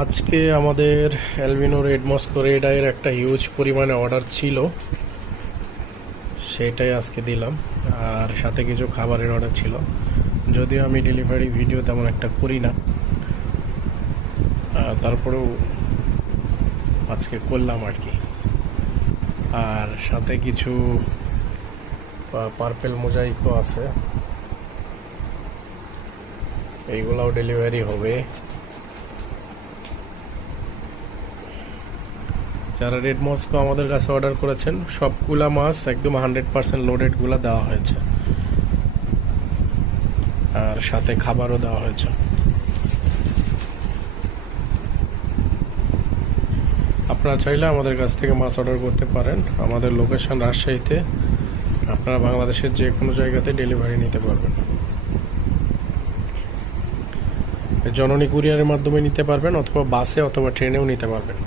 আজকে আমাদের albino red Moscow red আইয়ের একটা হিউজ পরিমাণে অর্ডার ছিল, সেটাই আজকে দিলাম। আর সাথে কিছু খাবারের অর্ডার ছিল, যদিও আমি ডেলিভারি ভিডিও তেমন একটা করি না, তারপরেও আজকে করলাম আর কি। আর সাথে কিছু পার্পেল মোজাইকও আছে, এইগুলাও ডেলিভারি হবে। যারা রেড মস্কো আমাদের কাছে অর্ডার করেছেন, সবগুলা মাছ একদম 100% লোডেডগুলো দেওয়া হয়েছে, আর সাথে খাবারও দেওয়া হয়েছে। আপনারা চাইলে আমাদের কাছ থেকে মাছ অর্ডার করতে পারেন। আমাদের লোকেশন রাজশাহীতে, আপনারা বাংলাদেশের যে কোনো জায়গাতে ডেলিভারি নিতে পারবেন। জননী কুরিয়ারের মাধ্যমে নিতে পারবেন, অথবা বাসে অথবা ট্রেনেও নিতে পারবেন।